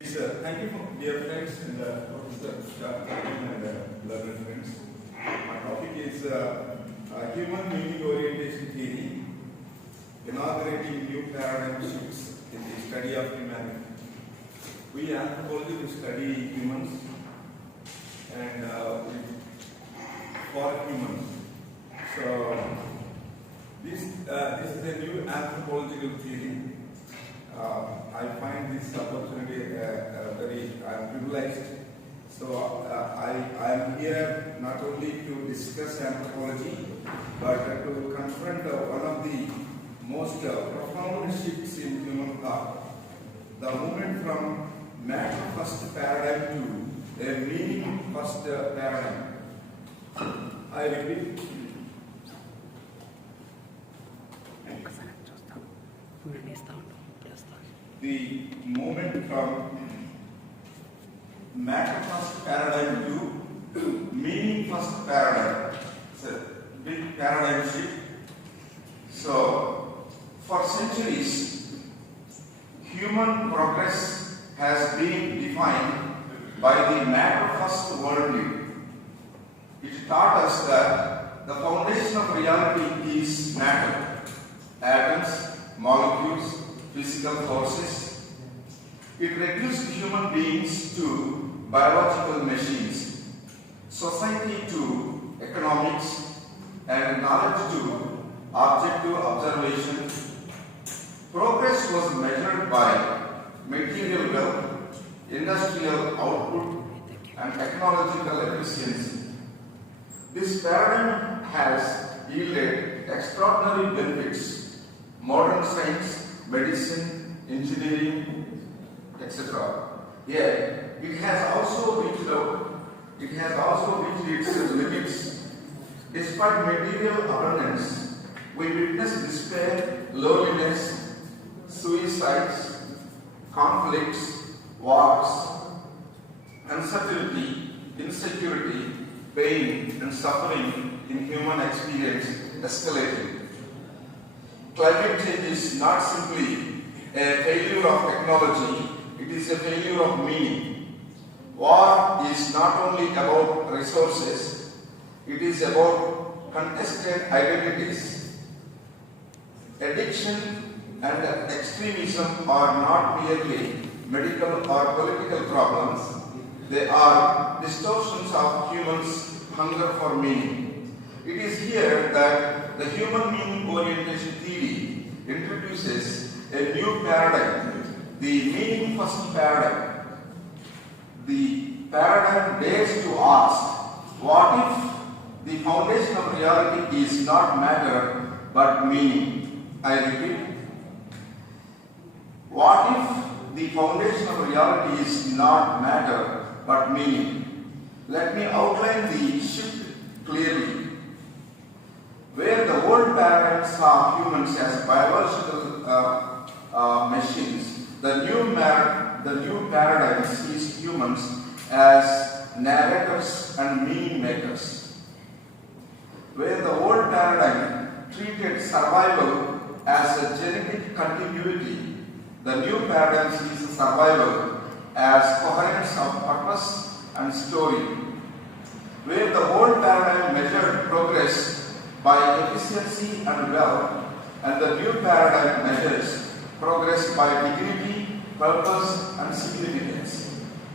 Thank you, dear friends and Professor and learned friends. My topic is human meaning orientation theory, inaugurating new paradigm shifts in the study of humanity. We anthropologists study humans and for humans. So this is a new anthropological theory. I find this opportunity I'm privileged. So I am here not only to discuss anthropology, but to confront one of the most profound shifts in human thought. The movement from matter first paradigm to a meaning first paradigm. I repeat. The movement from matter first paradigm to meaning first paradigm. It's a big paradigm shift. So, for centuries, human progress has been defined by the matter first worldview. It taught us that the foundation of reality is matter, atoms, molecules, physical forces. It reduced human beings to biological machines, society to economics, and knowledge to objective observation. Progress was measured by material wealth, industrial output, and technological efficiency. This paradigm has yielded extraordinary benefits: modern science, medicine, engineering, etc. Yet it has also reached its limits. Despite material abundance, we witness despair, loneliness, suicides, conflicts, wars, uncertainty, insecurity, pain, and suffering in human experience escalating. Climate change is not simply a failure of technology, it is a failure of meaning. War is not only about resources, it is about contested identities. Addiction and extremism are not merely medical or political problems, they are distortions of humans' hunger for meaning. It is here that the human meaning orientation theory introduces a new paradigm, the meaning first paradigm. The paradigm dares to ask, what if the foundation of reality is not matter but meaning? I repeat, what if the foundation of reality is not matter but meaning? Let me outline the shift clearly. Where the old paradigm saw humans as biological machines, the new paradigm sees humans as narrators and meaning makers. Where the old paradigm treated survival as a genetic continuity, the new paradigm sees survival as coherence of purpose and story. Where the old paradigm measured progress by efficiency and wealth, and the new paradigm measures progress by dignity, purpose, and significance.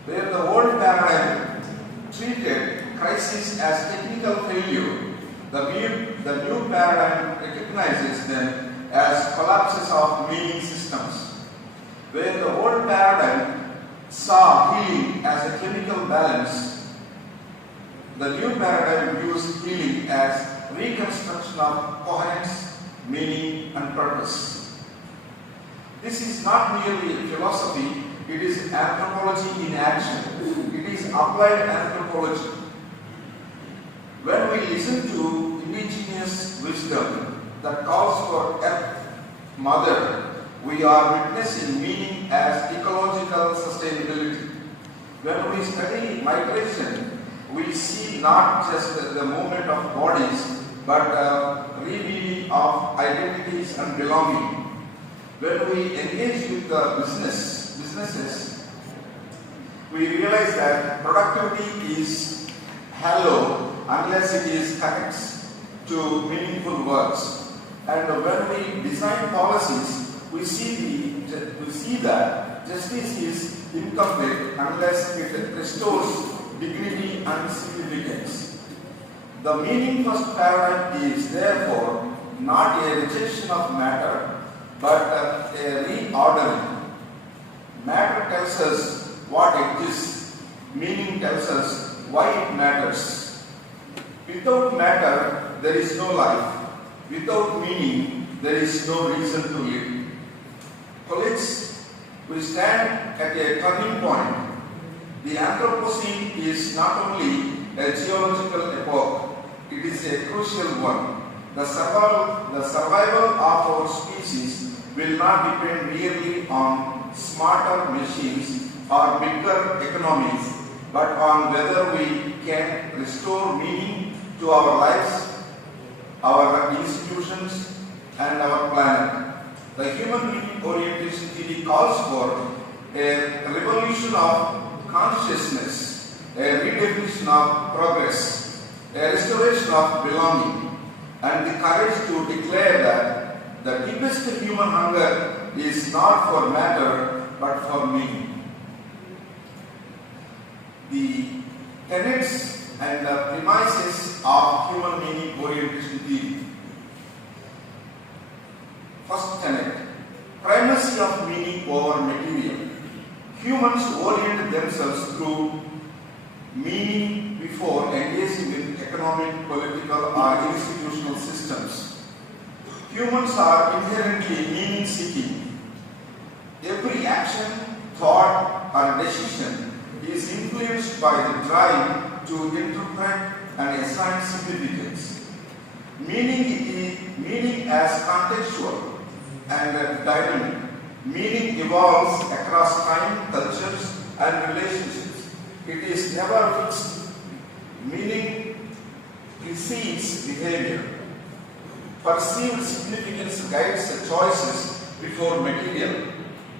Where the old paradigm treated crisis as technical failure, the new paradigm recognizes them as collapses of meaning systems. Where the old paradigm saw healing as a chemical balance, the new paradigm views healing as reconstruction of coherence, meaning, and purpose. This is not merely philosophy, it is anthropology in action. It is applied anthropology. When we listen to indigenous wisdom that calls for Earth Mother, we are witnessing meaning as ecological sustainability. When we study migration, we see not just the movement of bodies, but revealing of identities and belonging. When we engage with the businesses, we realize that productivity is hollow unless it is connects to meaningful works. And when we design policies, we see that justice is incomplete unless it restores dignity and significance. The meaning first paradigm is therefore not a rejection of matter, but a reordering. Matter tells us what exists, meaning tells us why it matters. Without matter, there is no life. Without meaning, there is no reason to live. Colleagues, we stand at a turning point. The Anthropocene is not only a geological epoch, it is a crucial one. The survival of our species will not depend merely on smarter machines or bigger economies, but on whether we can restore meaning to our lives, our institutions, and our planet. The human meaning orientation theory calls for a revolution of consciousness, a redefinition of progress, a restoration of belonging, and the courage to declare that the deepest human hunger is not for matter but for meaning. The tenets and the premises of human meaning orientation theory. First tenet, primacy of meaning over material. Humans orient themselves through meaning before engaging with economic, political, or institutional systems. Humans are inherently meaning-seeking. Every action, thought, or decision is influenced by the drive to interpret and assign significance. Meaning as contextual and dynamic. Meaning evolves across time, cultures, and relationships. It is never fixed. Meaning precedes behavior. Perceived significance guides choices before material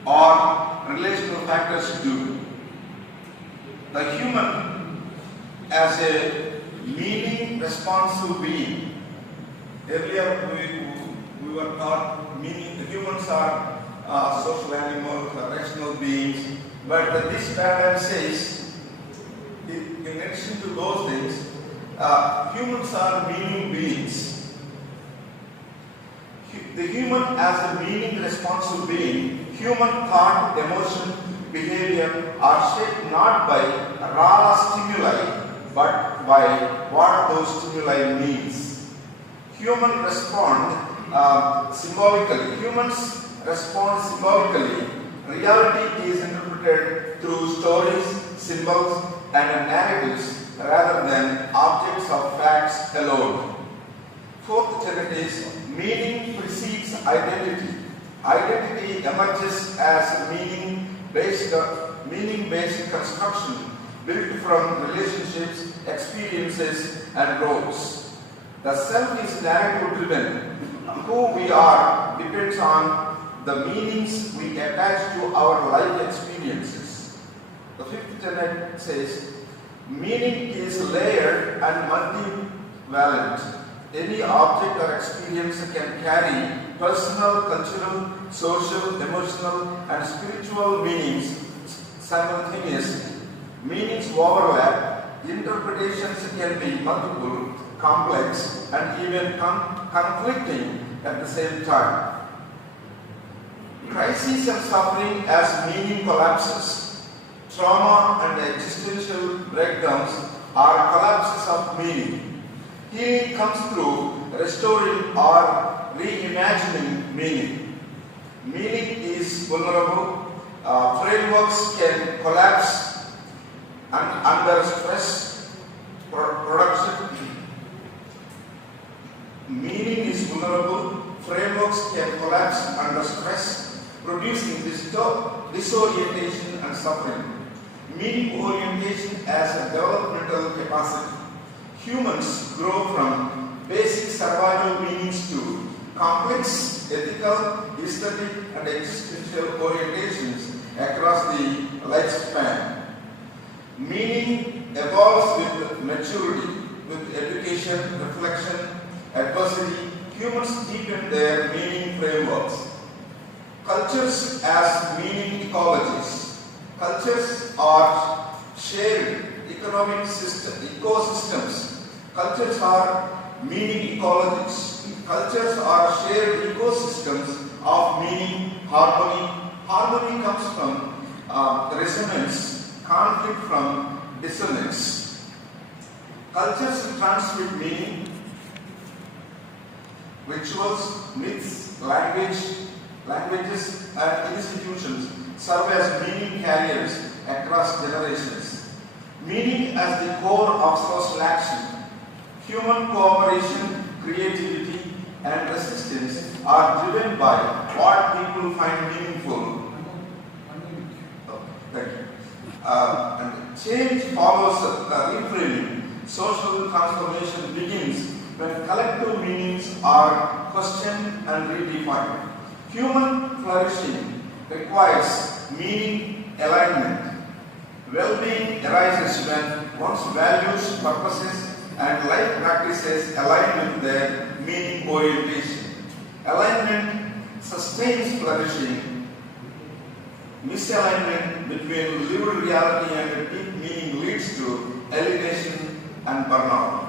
or relational factors do. The human as a meaning responsive being. Earlier we were taught meaning humans are social animals, rational beings, but this paradigm says, in addition to those things, humans are meaning beings. The human as a meaning responsive being, human thought, emotion, behavior are shaped not by raw stimuli, but by what those stimuli means. Humans respond symbolically. Humans respond symbolically. Reality is interpreted through stories, symbols, and narratives rather than objects of facts alone. Fourth tenet is meaning precedes identity. Identity emerges as meaning-based construction built from relationships, experiences, and roles. The self is narrative-driven. Who we are depends on the meanings we attach to our life experiences. The fifth tenet says, meaning is layered and multivalent. Any object or experience can carry personal, cultural, social, emotional, and spiritual meanings simultaneously. Meanings overlap, interpretations can be multiple, complex, and even conflicting at the same time. Crises and suffering as meaning collapses. Trauma and existential breakdowns are collapses of meaning. Healing comes through restoring or reimagining meaning. Meaning is vulnerable. Frameworks can collapse under stress. Production. Meaning is vulnerable. Frameworks can collapse under stress, producing disorientation and suffering. Meaning orientation as a developmental capacity. Humans grow from basic survival meanings to complex ethical, aesthetic, and existential orientations across the lifespan. Meaning evolves with maturity, with education, reflection, adversity. Humans deepen their meaning frameworks. Cultures as meaning ecologies. Cultures are shared economic ecosystems. Cultures are meaning ecologies. Cultures are shared ecosystems of meaning harmony. Harmony comes from resonance, conflict from dissonance. Cultures transmit meaning. Rituals, myths, languages and institutions serve as meaning carriers across generations. Meaning as the core of social action. Human cooperation, creativity and resistance are driven by what people find meaningful. Thank you. And change follows reframing. Social transformation begins when collective meanings are questioned and redefined. Human flourishing requires meaning alignment. Well-being arises when one's values, purposes, and life practices align with their meaning orientation. Alignment sustains flourishing. Misalignment between lived reality and deep meaning leads to alienation and burnout.